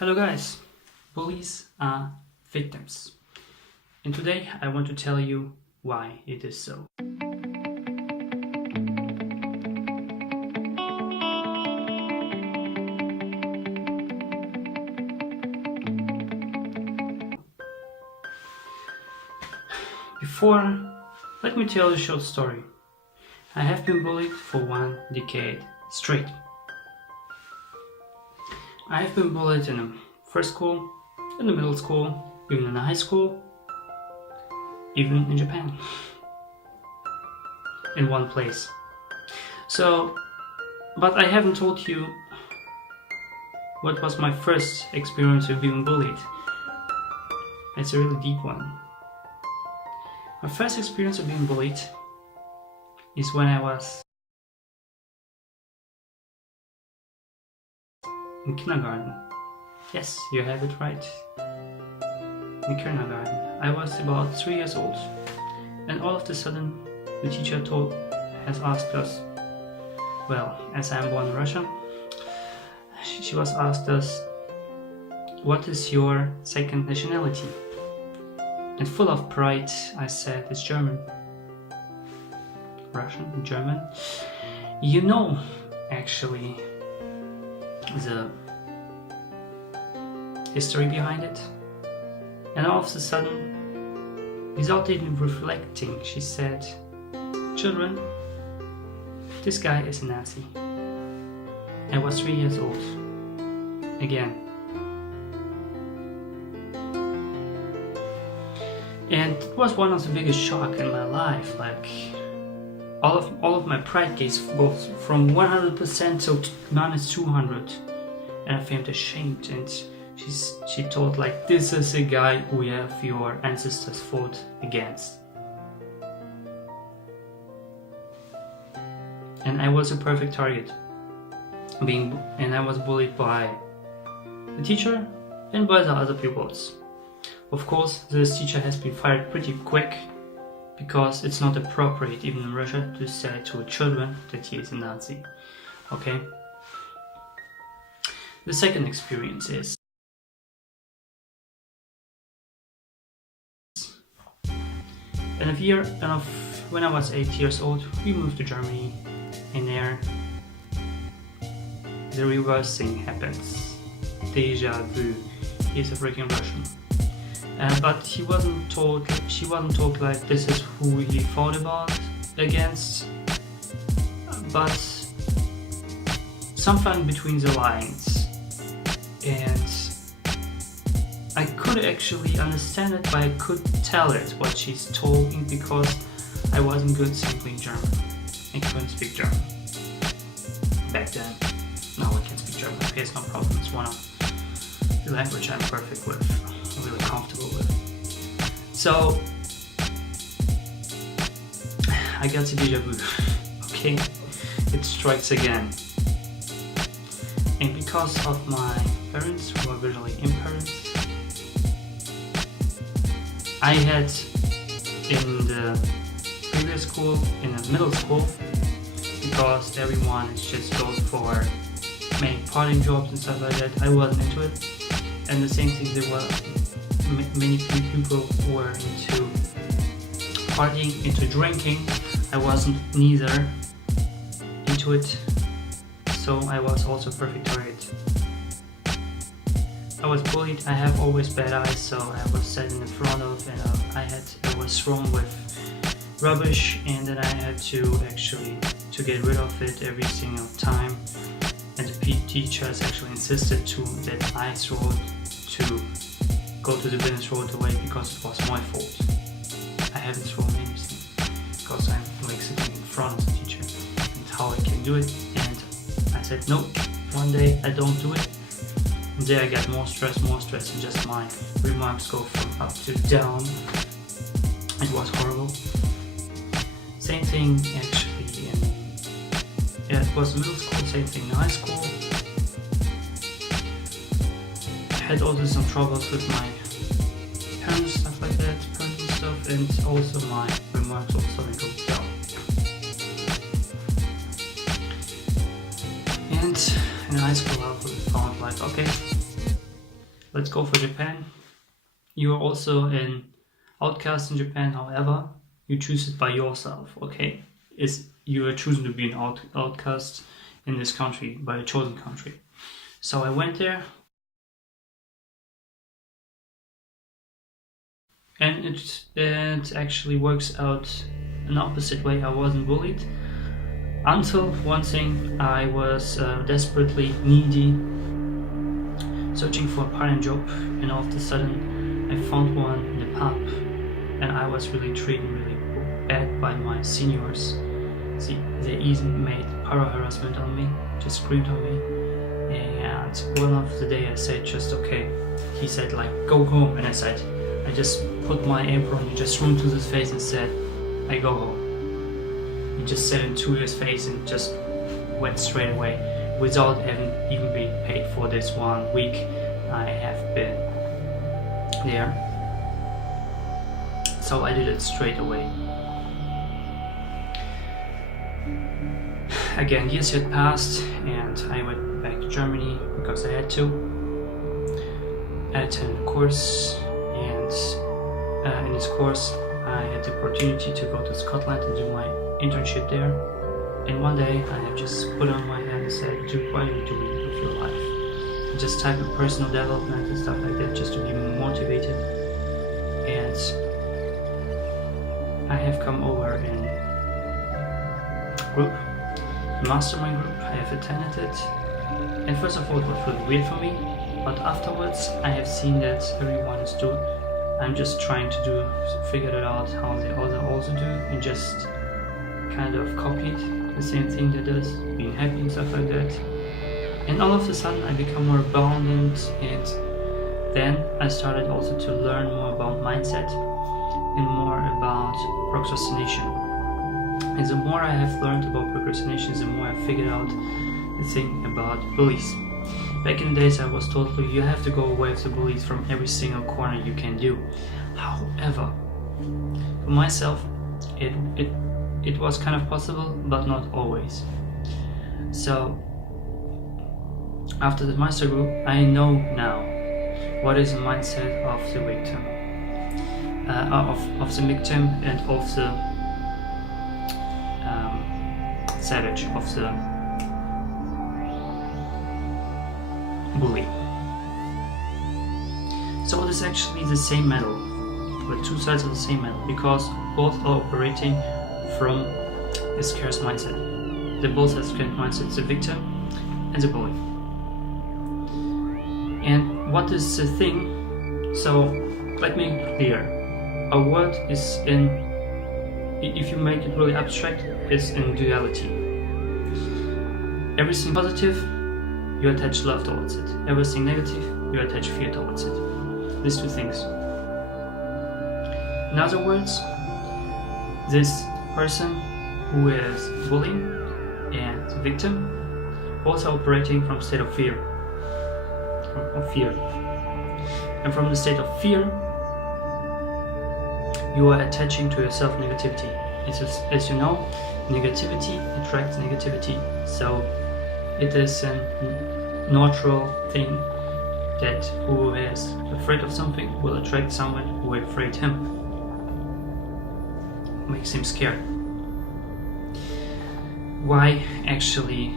Hello guys, bullies are victims, and today I want to tell you why it is so. Before, let me tell you a short story. I have been bullied for 1 decade straight. I have been bullied in the first school, in the middle school, even in the high school, even in Japan. In one place. But I haven't told you what was my first experience of being bullied. It's a really deep one. My first experience of being bullied is when I was in kindergarten. Yes, you have it right. In kindergarten. I was about 3 years old, and all of a sudden the teacher has asked us, well, as I'm born in Russia, she was asked us, what is your second nationality? And full of pride, I said, it's German. Russian, German. You know, actually, the history behind it. And all of a sudden, without even reflecting, she said, children, this guy is a Nazi. I was 3 years old. Again. And it was one of the biggest shocks in my life. Like, all of my pride goes from 100% to minus 200, and I felt ashamed. And she told, like, this is a guy who have your ancestors fought against. And I was a perfect target, and I was bullied by the teacher and by the other pupils. Of course, this teacher has been fired pretty quick, because it's not appropriate, even in Russia, to say to children that he is a Nazi. Okay? The second experience is when I was 8 years old, we moved to Germany, and there the reverse thing happens. Deja vu. He's a freaking Russian. But she wasn't told like this is who he fought against, but something between the lines, and I could actually understand it, but I could tell it what she's talking, because I wasn't good simply in German. I couldn't speak German back then. Now I can speak German. Okay, it's no problem. It's one of the language I'm perfect with. Really comfortable with. So I got the deja vu. Okay, it strikes again. And because of my parents who are visually impaired, I had in the previous school, in the middle school, because everyone is just going for making part-time jobs and stuff like that, I wasn't into it. And the same thing, there were many people who were into partying, into drinking. I wasn't neither into it, so I was also a perfect target. I was bullied. I have always bad eyes, so I was sat in front of, and I was thrown with rubbish, and then I had to get rid of it every single time. And the PE teachers actually insisted that I throw to go to the bin and throw it away, because it was my fault. I haven't thrown anything, because I'm like sitting in front of the teacher, and how I can do it. And I said no, one day I don't do it, and there I get more stress, and just my remarks go from up to down. It was horrible. Same thing actually it was middle school, same thing in high school. I had also some troubles with my parents, stuff like that, parental stuff, and also my remarks also go down. And in high school I found like, okay, let's go for Japan. You are also an outcast in Japan, however, you choose it by yourself, okay? You are choosing to be an outcast in this country, by a chosen country. So I went there, and it actually works out an opposite way. I wasn't bullied until one thing. I was desperately needy, searching for a part-time job, and all of a sudden I found one in a pub, and I was really treated really bad by my seniors. See, they even made para-harassment on me, just screamed on me. And one of the day I said just okay. He said like, go home, and I just put my apron and just threw to his face and said, I go home. He just said it to his face and just went straight away without having even being paid for this 1 week I have been there. So I did it straight away. Again, years had passed and I went back to Germany because I had to. I attended a course, and in this course I had the opportunity to go to Scotland and do my internship there. And one day I have just put on my hand and said, dude, what are you doing with your life? And just type in personal development and stuff like that, just to be motivated. And I have come over in group, mastermind group. I have attended it, and first of all it was really weird for me, but afterwards I have seen that everyone is doing. I'm just trying to figure it out how they also do, and just kind of copied the same thing they does, being happy and stuff like that. And all of a sudden I become more abundant, and then I started also to learn more about mindset and more about procrastination. And the more I have learned about procrastination, the more I figured out the thing about bullies. Back in the days I was told, you have to go away with the bullies from every single corner you can do. However, for myself, it was kind of possible, but not always. So after the master group, I know now what is the mindset of the victim, of the victim and of the savage, of the bully. So it is actually the same medal, with two sides of the same medal, because both are operating from a scarce mindset. They both have scarce mindset, the victim and the bully. And what is the thing? So let me be clear. A word is in, if you make it really abstract, is in duality. Everything positive, you attach love towards it. Everything negative, you attach fear towards it. These two things. In other words, this person who is bullying and the victim both are operating from a state of fear. And from the state of fear, you are attaching to yourself negativity. As you know, negativity attracts negativity. So it is a natural thing that who is afraid of something will attract someone who is afraid him. Makes him scared. Why actually,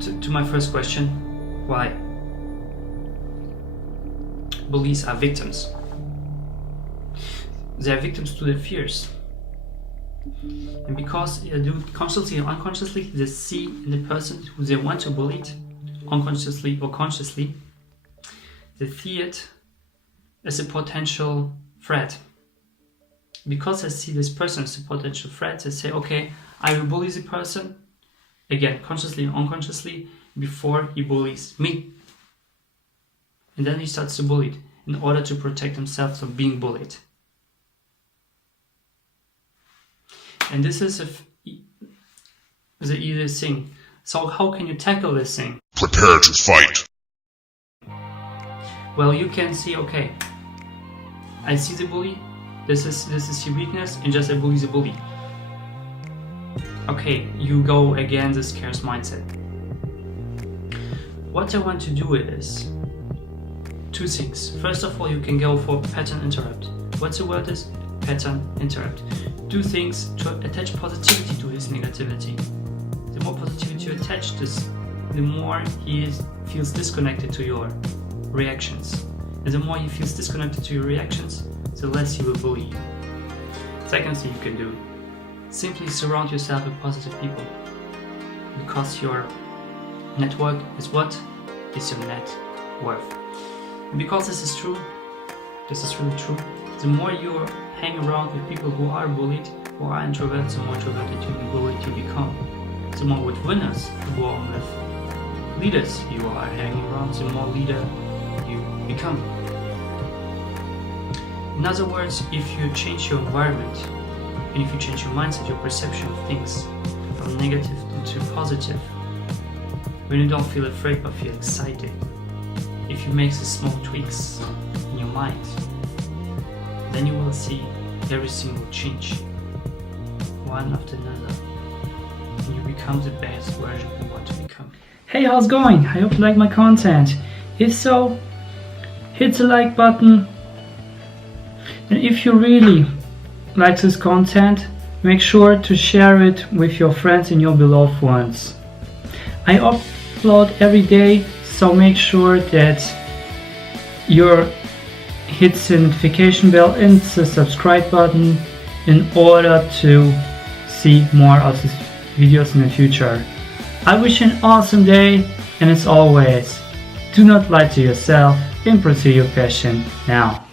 to my first question, why? Bullies are victims. They are victims to their fears. And because they do consciously or unconsciously, they see in the person who they want to bully, unconsciously or consciously, they see it as a potential threat. Because I see this person as a potential threat, they say, okay, I will bully the person, again, consciously and unconsciously, before he bullies me. And then he starts to bully it in order to protect himself from being bullied. And this is the easy thing. So how can you tackle this thing? Prepare to fight. Well, you can see, okay, I see the bully, this is your weakness, and just I bully the bully. Okay, you go against the scarce mindset. What I want to do is, two things. First of all, you can go for pattern interrupt. What's the word is? Pattern interrupt. Do things to attach positivity to his negativity. The more positivity you attach to this, the more he feels disconnected to your reactions. And the more he feels disconnected to your reactions, the less he will bully you. Second thing you can do, simply surround yourself with positive people. Because your network is what? Is your net worth. And because this is really true, the more you hang around with people who are bullied, who are introverts, the more introverted you and bullied you become. The more with winners, the more with leaders you are hanging around, the more leader you become. In other words, if you change your environment, and if you change your mindset, your perception of things from negative into positive, when you don't feel afraid but feel excited, if you make the small tweaks in your mind, then you will see everything will change, one after another, and you become the best version you want to become. Hey, how's it going? I hope you like my content. If so, hit the like button. And if you really like this content, make sure to share it with your friends and your beloved ones. I upload every day, so make sure that you hit the notification bell and the subscribe button in order to see more of these videos in the future. I wish you an awesome day, and as always, do not lie to yourself and pursue your passion now.